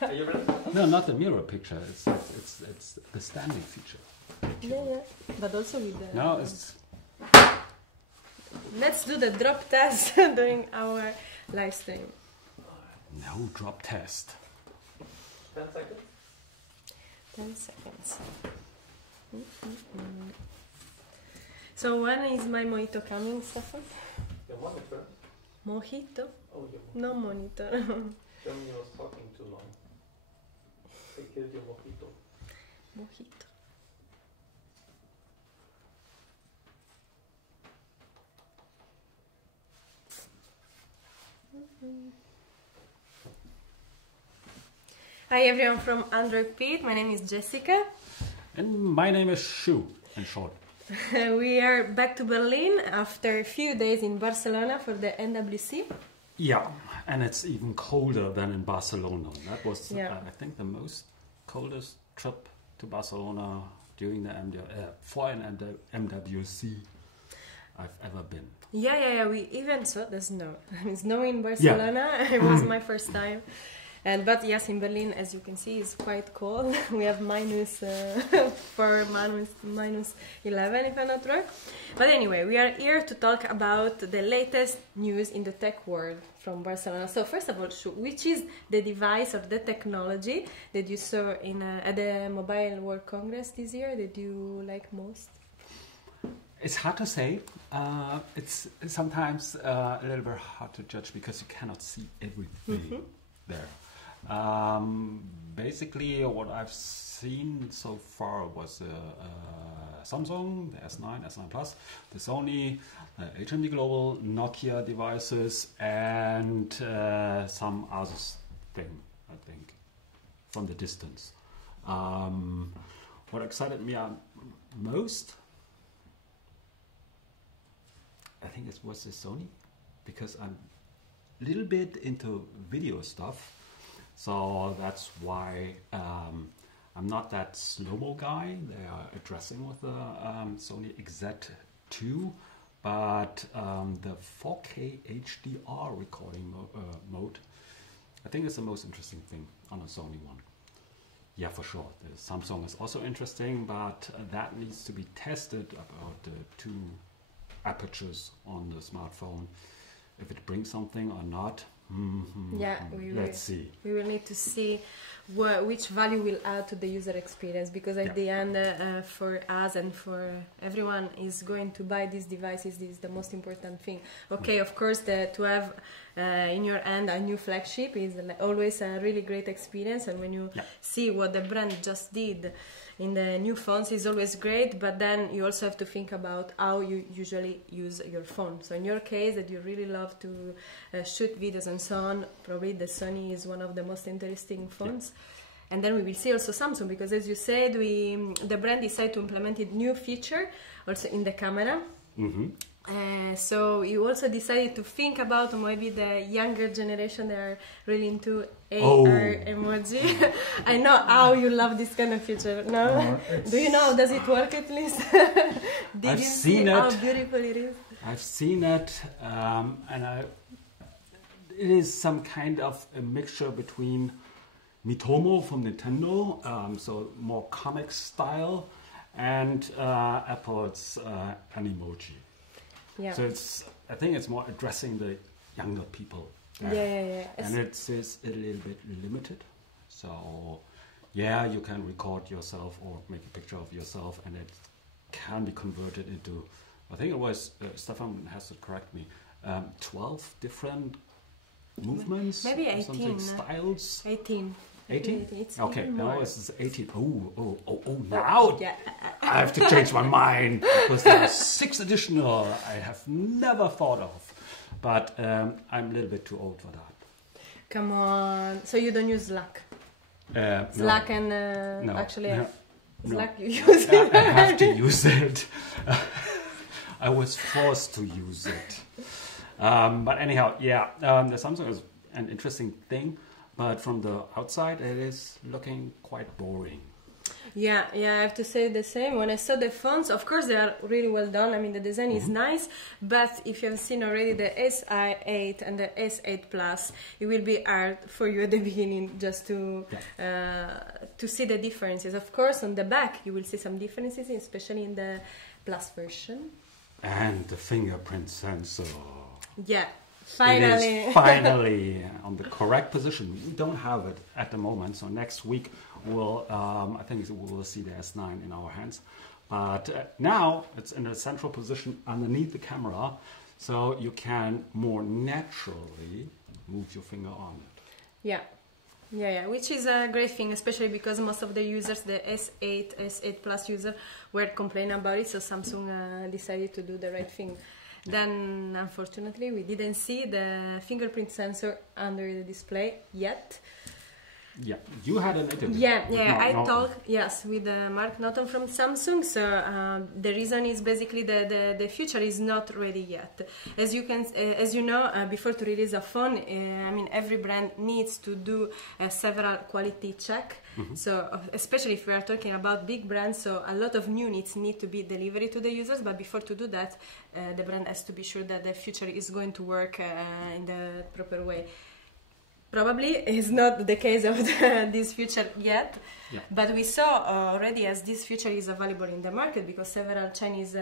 Are you ready? No, not the mirror picture. It's like it's the standing feature. Yeah. But also with the... No, it's... Let's do the drop test during our live stream. No drop test. 10 seconds. 10 seconds. So when is my mojito coming, Stefan? Your monitor. Mojito? Oh, your monitor. No monitor. Germany was talking too long. They killed your mojito. Mojito. Hi everyone from Android Pete, my name is Jessica. And my name is Shu, in short. We are back to Berlin after a few days in Barcelona for the MWC. Yeah, and it's even colder than in Barcelona. That was, I think, the most coldest trip to Barcelona during the for an MWC I've ever been. Yeah. We even saw the snow. Snow in Barcelona. Yeah. It was my first time. But yes, in Berlin, as you can see, it's quite cold. We have minus 11, if I'm not wrong. But anyway, we are here to talk about the latest news in the tech world from Barcelona. So first of all, which is the device or the technology that you saw in at the Mobile World Congress this year that you like most? It's hard to say. It's sometimes a little bit hard to judge because you cannot see everything there. Basically, what I've seen so far was Samsung, the S9, S9 Plus, the Sony, HMD Global, Nokia devices, and some Asus thing, I think, from the distance. What excited me most, I think it was the Sony, because I'm a little bit into video stuff. So that's why I'm not that slow-mo guy. They are addressing with the Sony XZ2, but the 4K HDR recording mode, I think is the most interesting thing on a Sony one. Yeah, for sure. The Samsung is also interesting, but that needs to be tested about the two apertures on the smartphone, if it brings something or not. Yeah, let's see. We will need to see which value will add to the user experience, because at the end, for us and for everyone is going to buy these devices, this is the most important thing. Okay, of course, to have in your hand a new flagship is always a really great experience, and when you see what the brand just did in the new phones is always great, but then you also have to think about how you usually use your phone. So in your case, that you really love to shoot videos and so on, probably the Sony is one of the most interesting phones. And then we will see also Samsung, because as you said, the brand decided to implement a new feature also in the camera. So you also decided to think about maybe the younger generation that are really into AR emoji. I know how you love this kind of feature. No, do you know? Does it work at least? Did you see how beautiful it is? I've seen it, and it is some kind of a mixture between Mitomo from Nintendo, so more comic style, and Apple's Animoji. Yeah. So I think it's more addressing the younger people. Yeah. And it's a little bit limited. So yeah, you can record yourself or make a picture of yourself, and it can be converted into, I think it was, Stefan has to correct me, 12 different movements? Maybe 18. Styles? 18. 18? Okay, now it's 18. Oh, now I have to change my mind, because there are 6 additional I have never thought of. But I'm a little bit too old for that. Come on. So you don't use Slack? Slack and actually Slack you use it. I have to use it. I was forced to use it. But anyhow, the Samsung is an interesting thing. But from the outside, it is looking quite boring. Yeah, I have to say the same. When I saw the fonts, of course they are really well done. I mean, the design is nice, but if you have seen already the SI8 and the S8 Plus, it will be hard for you at the beginning just to see the differences. Of course, on the back you will see some differences, especially in the Plus version. And the fingerprint sensor. Yeah. Finally. It is finally on the correct position. We don't have it at the moment, so next week I think we'll see the S9 in our hands. But now it's in a central position underneath the camera, so you can more naturally move your finger on it. Yeah, which is a great thing, especially because most of the users, the S8 Plus user, were complaining about it, so Samsung decided to do the right thing. Then, unfortunately, we didn't see the fingerprint sensor under the display yet. Yeah, you had an interview. Yeah, I talked, with Mark Norton from Samsung. So the reason is basically the future is not ready yet. As you know, before to release a phone, I mean, every brand needs to do several quality check. So especially if we are talking about big brands, so a lot of units need to be delivered to the users. But before to do that, the brand has to be sure that the future is going to work in the proper way. Probably is not the case of this future yet, but we saw already as this feature is available in the market because several Chinese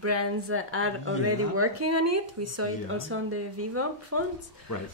brands are already working on it. We saw it also on the Vivo phones. Right.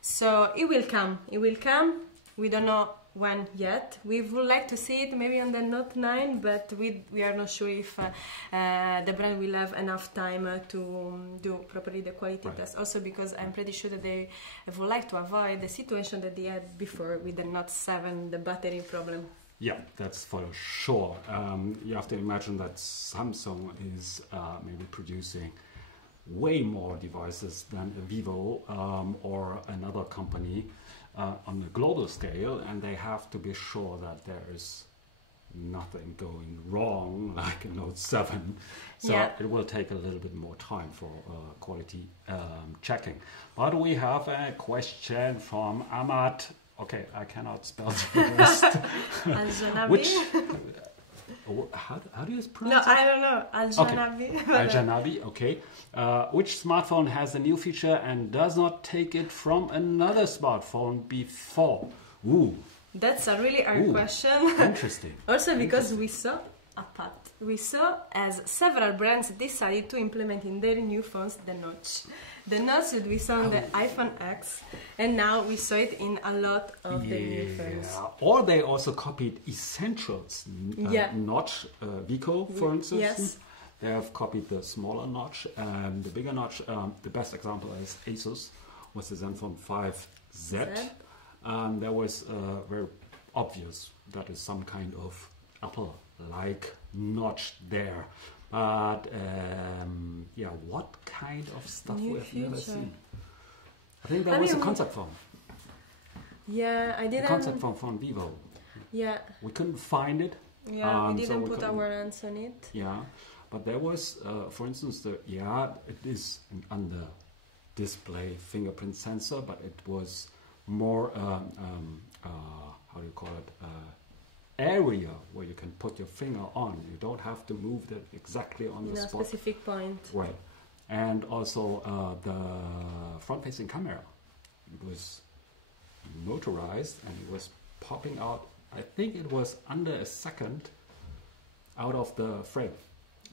So it will come. It will come. We don't know when yet. We would like to see it maybe on the Note 9, but we are not sure if the brand will have enough time to do properly the quality test. Also because I'm pretty sure that they would like to avoid the situation that they had before with the Note 7, the battery problem. Yeah, that's for sure. You have to imagine that Samsung is maybe producing way more devices than Vivo or another company on a global scale, and they have to be sure that there is nothing going wrong like a Note 7. So it will take a little bit more time for quality checking. But we have a question from Ahmad. Okay, I cannot spell the rest. Which how do you pronounce it? No, I don't know. Al-Janabi. Al-Janabi, okay. Which smartphone has a new feature and does not take it from another smartphone before? Ooh. That's a really hard question. Interesting. Also because we saw as several brands decided to implement in their new phones the notch. The notch that we saw on the iPhone X, and now we saw it in a lot of the new phones. Or they also copied Essentials notch, Vico, for instance. Yes. They have copied the smaller notch and the bigger notch. The best example is Asus with the Zenfone 5Z. There was very obvious that is some kind of Apple-like notch there. But what kind of stuff we have never seen? I think that was a concept phone. Yeah, I didn't. A concept phone from Vivo. Yeah. We couldn't find it. Yeah, we didn't put our hands on it. Yeah, but there was, for instance, it is an under-display fingerprint sensor, but it was more, how do you call it? Area where you can put your finger on. You don't have to move that exactly on the spot. Specific point. Right. And also the front-facing camera. It was motorized and it was popping out. I think it was under a second out of the frame,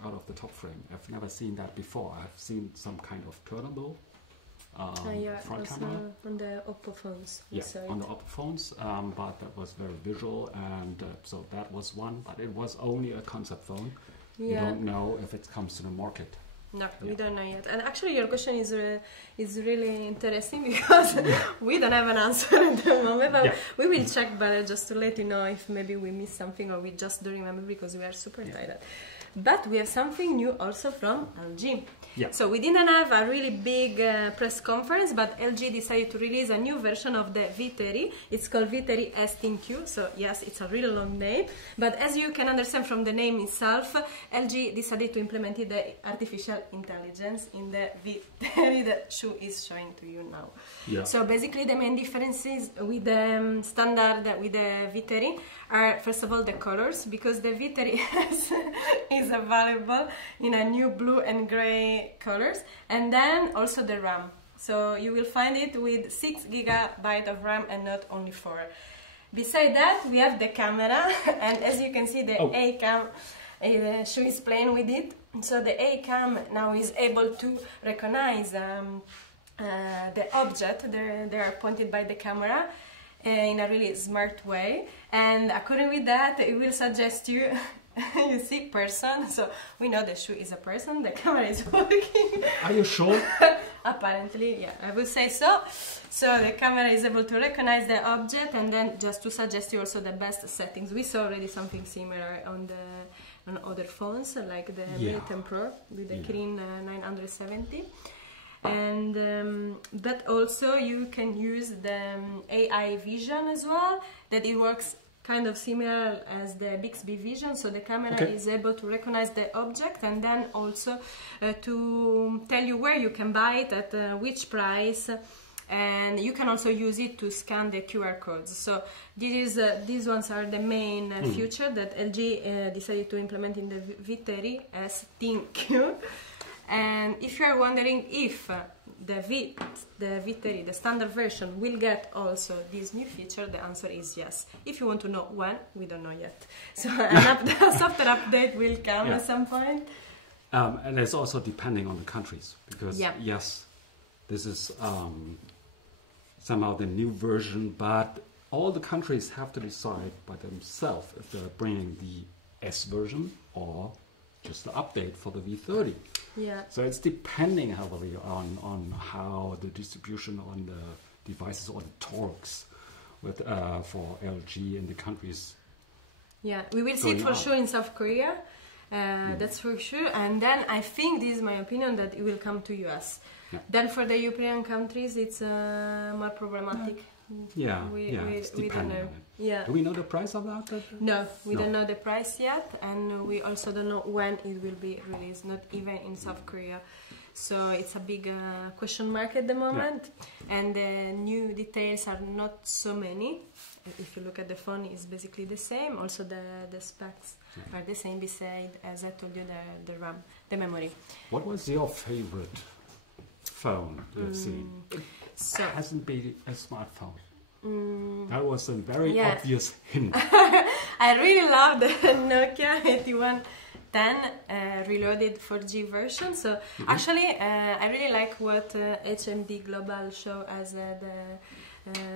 out of the top frame. I've never seen that before. I've seen some kind of turnable front camera. On the Oppo phones. Yeah, on the Oppo phones, but that was very visual, and so that was one, but it was only a concept phone. Yeah. You don't know if it comes to the market. No, we don't know yet. And actually your question is really interesting because we don't have an answer at the moment, but we will check, but just to let you know if maybe we missed something or we just don't remember because we are super tired. but we have something new also from LG. Yeah. So we didn't have a really big press conference, but LG decided to release a new version of the V30. It's called V30 S10Q, so yes, it's a really long name. But as you can understand from the name itself, LG decided to implement the artificial intelligence in the V30 that shoe is showing to you now. Yeah. So basically the main differences with the standard, with the V30, are first of all the colors, because the V30 is available in a new blue and gray colors, and then also the RAM. So you will find it with 6 GB of RAM and not only 4. Beside that, we have the camera, and as you can see, the A-cam shoe is playing with it. So the A-cam now is able to recognize the object they are pointed by the camera in a really smart way, and according with that, it will suggest you you see person, so we know the shoe is a person, the camera is working. Are you sure? Apparently, yeah, I would say so. So the camera is able to recognize the object and then just to suggest you also the best settings. We saw already something similar on other phones, like the Militem Pro with the Kirin 970. And but also you can use the AI vision as well, that it works kind of similar as the Bixby vision, so the camera is able to recognize the object and then also to tell you where you can buy it, at which price, and you can also use it to scan the QR codes. So these ones are the main feature that LG decided to implement in the V30 S10Q. And if you are wondering if the V30, the standard version, will get also this new feature, the answer is yes. If you want to know when, we don't know yet. So a software update will come at some point. And it's also depending on the countries, because yes, this is somehow the new version, but all the countries have to decide by themselves if they're bringing the S version or just the update for the V30. Yeah. So it's depending heavily on how the distribution on the devices or the torques with for LG in the countries. Yeah, we will see it for sure in South Korea. That's for sure. And then I think, this is my opinion, that it will come to US. Yeah. Then for the European countries, it's more problematic. Yeah, we don't know. Yeah. Do we know the price of that? No, we don't know the price yet, and we also don't know when it will be released, not even in South Korea. So it's a big question mark at the moment, and the new details are not so many. If you look at the phone, it's basically the same. Also the specs are the same, beside, as I told you, the RAM, the memory. What was your favorite phone you've seen? So it hasn't been a smartphone. That was a very obvious hint. I really love the Nokia 8110 reloaded 4G version. So actually, I really like what HMD Global show as the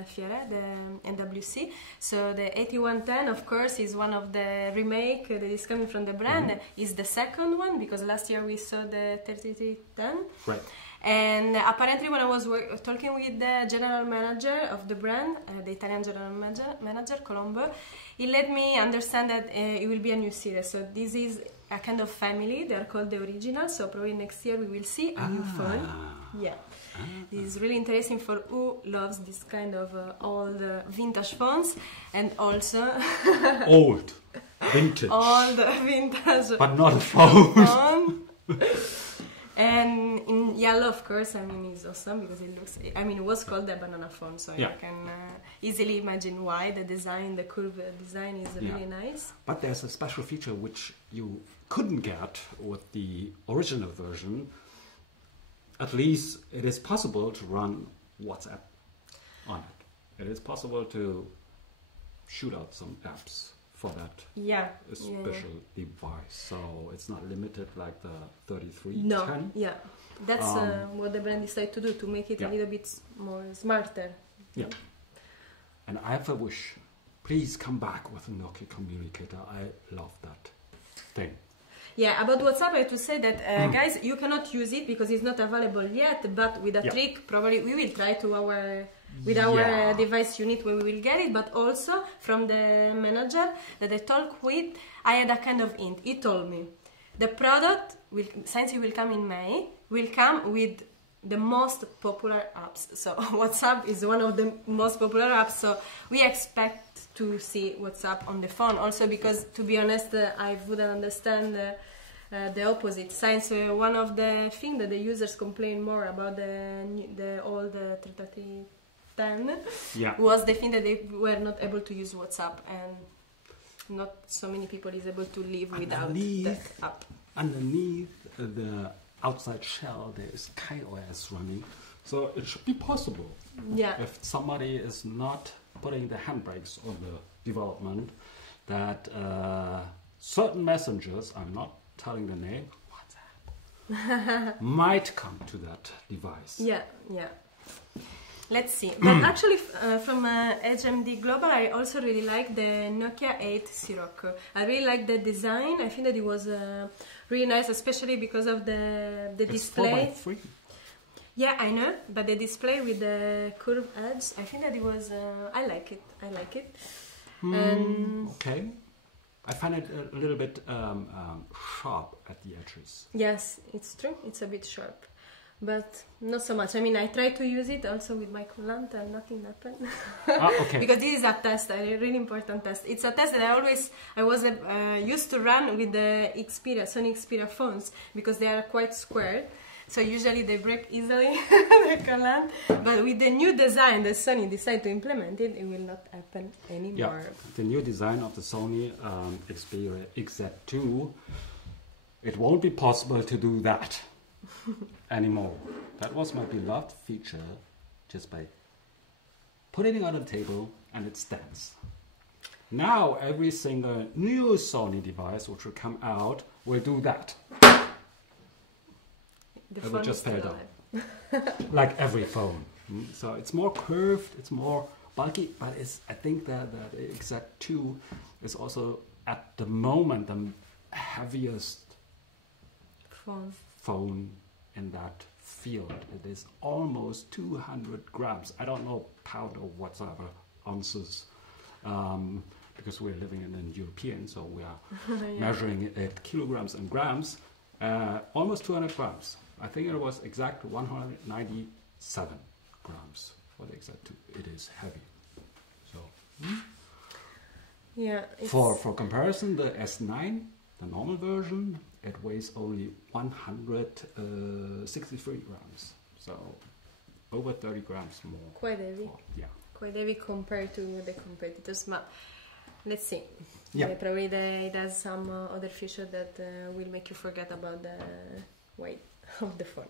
Fiera, the MWC. So the 8110, of course, is one of the remake that is coming from the brand. Is the second one, because last year we saw the 3310. Right. And apparently, when I was talking with the general manager of the brand, the Italian general manager, Colombo, he let me understand that it will be a new series. So this is a kind of family. They are called the Original. So probably next year we will see a new phone. Yeah. This is really interesting for who loves this kind of old vintage phones, and also old vintage. Old vintage. But not a phone. And in yellow, of course, I mean, it's awesome because it looks, I mean, it was called the banana phone, so you can easily imagine why. The design, the curved design is really nice. But there's a special feature which you couldn't get with the original version. At least it is possible to run WhatsApp on it. It is possible to shoot out some apps for that special device, so it's not limited like the 3310. No, that's what the brand decided to do, to make it a little bit more smarter. Yeah. And I have a wish. Please come back with a Nokia communicator. I love that thing. Yeah, about WhatsApp, I have to say that, guys, you cannot use it because it's not available yet, but with a trick, probably we will try to our device unit where we will get it, but also from the manager that I talked with, I had a kind of hint. He told me, the product will, since it will come in May, will come with the most popular apps. So WhatsApp is one of the most popular apps. So we expect to see WhatsApp on the phone. Also because, to be honest, I wouldn't understand the opposite. Since one of the things that the users complain more about the old 3310 was the thing that they were not able to use WhatsApp, and not so many people is able to live without that app. Underneath the outside shell there is KaiOS running, so it should be possible. Yeah. If somebody is not putting the handbrakes on the development, that certain messengers, I'm not telling the name, WhatsApp, might come to that device. Yeah, yeah. Let's see. But actually, from HMD Global, I also really like the Nokia 8 Sirocco. I really like the design. I think that it was really nice, especially because of the display. It's 4x3. Yeah, I know, but the display with the curved edge, I think that it was. I like it. I like it. Okay. I find it a little bit sharp at the edges. Yes, it's true. It's a bit sharp. But not so much. I mean, I tried to use it also with my coolant and nothing happened. Okay. Because this is a test, a really important test. It's a test that I was used to run with the Sony Xperia phones, because they are quite square. So usually they break easily, the coolant. But with the new design that Sony decided to implement it will not happen anymore. Yeah, the new design of the Sony Xperia XZ2, it won't be possible to do that anymore. That was my beloved feature, just by putting it on the table and it stands. Now every single new Sony device which will come out will do that. It will just fell down. Like every phone. So it's more curved, it's more bulky, but I think that the XZ2 is also at the moment the heaviest phone in that field. It is almost 200 grams. I don't know pound or whatsoever, ounces, because we're living in an European, so we are measuring it at kilograms and grams. Almost 200 grams. I think it was exact 197 grams for the XZ2. It is heavy. So yeah. For comparison, the S9, the normal version, it weighs only 163 grams, so over 30 grams more. Quite heavy. Yeah. Quite heavy compared to the competitors. But let's see. Yeah. Probably it has some other feature that will make you forget about the weight of the phone.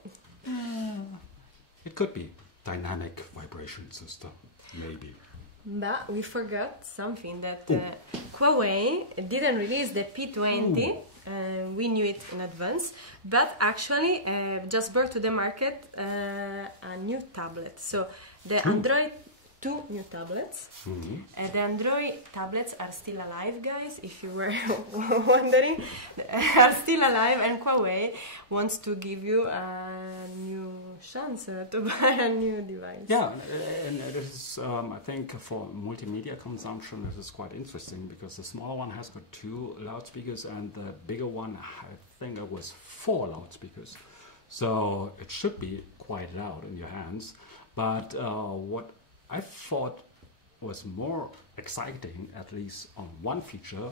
It could be dynamic vibration system, maybe. But we forgot something, that Huawei didn't release the P20. We knew it in advance, but actually just brought to the market a new tablet. So the Android, 2 new tablets. The Android tablets are still alive, guys, if you were wondering. Are still alive, and Huawei wants to give you a new chance to buy a new device. Yeah, and it is, I think for multimedia consumption, this is quite interesting, because the smaller one has got 2 loudspeakers and the bigger one, I think it was 4 loudspeakers. So it should be quite loud in your hands. But what I thought was more exciting, at least on one feature,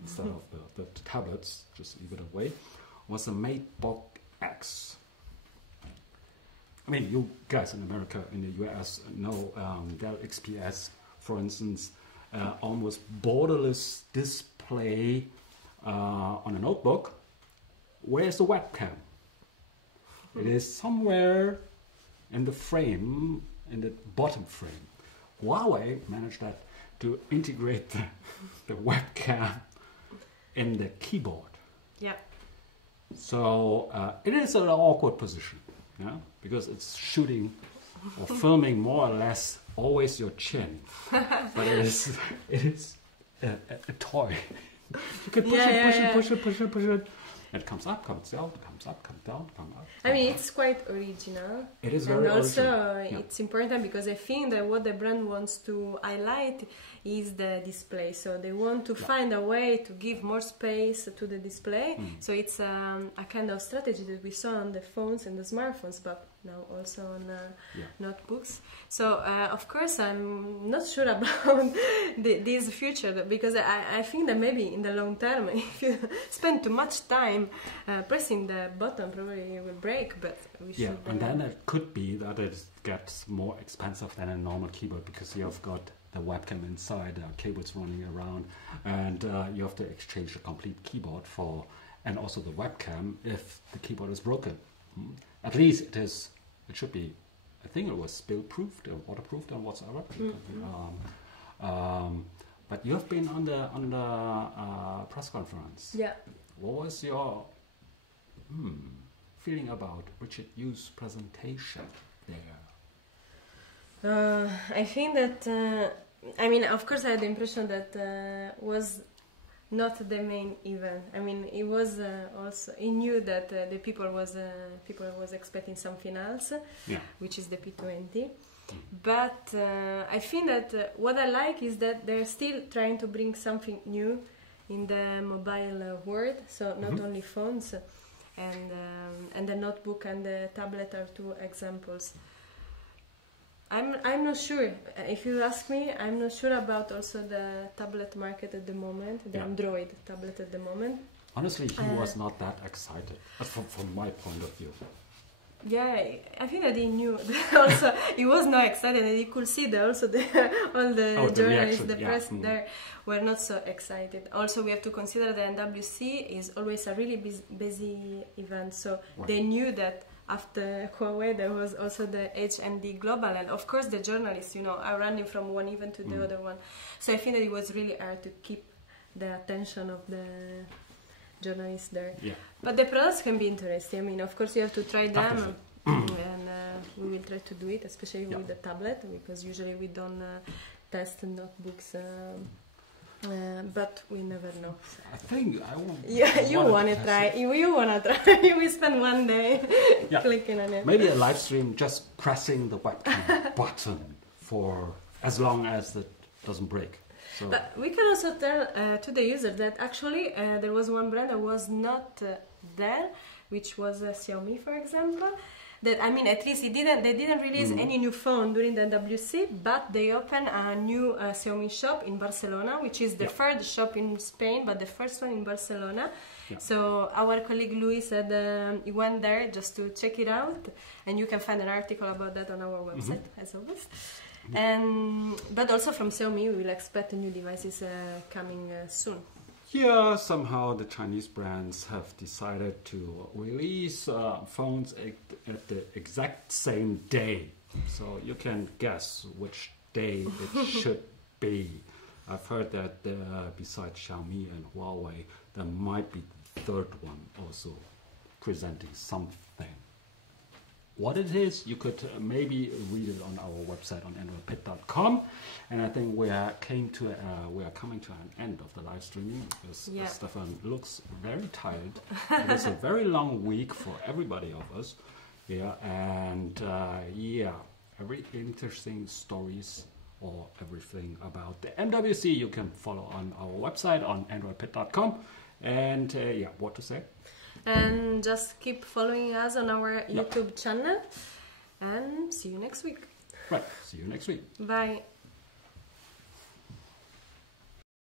instead of the tablets, just leave it away, was the MateBook X. I mean, you guys in America, in the US, know Dell XPS, for instance, almost borderless display on a notebook. Where's the webcam? It is somewhere in the frame, in the bottom frame. Huawei managed to integrate the webcam in the keyboard. Yeah. So it is an awkward position, yeah, because it's shooting or filming more or less always your chin, but it is a toy. You can push it. It comes up, comes down, comes up, comes down, comes up. I mean, it's quite original. It is very and also original. it's important because I think that what the brand wants to highlight is the display. So they want to find a way to give more space to the display. So it's a kind of strategy that we saw on the phones and the smartphones, but now also on notebooks. So of course I'm not sure about this future, because I think that maybe in the long term, if you spend too much time pressing the button, probably it will break. But we should. Yeah, and then it could be that it gets more expensive than a normal keyboard, because you've got the webcam inside, cables running around, and you have to exchange the complete keyboard for, and also the webcam if the keyboard is broken. At least it is. It should be. I think it was spill-proofed or waterproofed and whatsoever. But you have been on the press conference. Yeah. What was your feeling about Richard Yu's presentation there? I think that. I mean, of course, I had the impression that was not the main event. I mean, it was also. He knew that the people was expecting something else, which is the P20. But I think that what I like is that they're still trying to bring something new in the mobile world. So not only phones, and the notebook and the tablet are two examples. I'm not sure. If you ask me, I'm not sure about also the tablet market at the moment, the Android tablet at the moment. Honestly, he was not that excited, from my point of view. Yeah, I think that he knew. Also, he was not excited, and he could see that also all the journalists, the press there were not so excited. Also, we have to consider that MWC is always a really busy event, so they knew that after Huawei there was also the HND Global, and of course the journalists, are running from one event to the other one. So I think that it was really hard to keep the attention of the journalists there. Yeah. But the products can be interesting. I mean, of course you have to try them, and we will try to do it, especially with the tablet, because usually we don't test notebooks. But we never know. I think I will. Yeah, you wanna try. You wanna try. We spend one day clicking on it. Maybe a live stream, just pressing the webcam button for as long as it doesn't break. So. But we can also tell to the user that actually there was one brand that was not there, which was Xiaomi, for example. That, I mean, at least they didn't release any new phone during the MWC, but they opened a new Xiaomi shop in Barcelona, which is the third shop in Spain, but the first one in Barcelona. Yeah. So our colleague Luis said he went there just to check it out, and you can find an article about that on our website, as always. But also from Xiaomi, we will expect new devices coming soon. Yeah, somehow the Chinese brands have decided to release phones at the exact same day. So you can guess which day it should be. I've heard that besides Xiaomi and Huawei, there might be the third one also presenting something. What it is, you could maybe read it on our website on androidpit.com. And I think we are coming to an end of the live streaming, because Stefan looks very tired. It is a very long week for everybody of us. Yeah, and every interesting stories or everything about the MWC you can follow on our website on androidpit.com. And what to say? And just keep following us on our YouTube channel, and see you next week. Right, see you next week. Bye.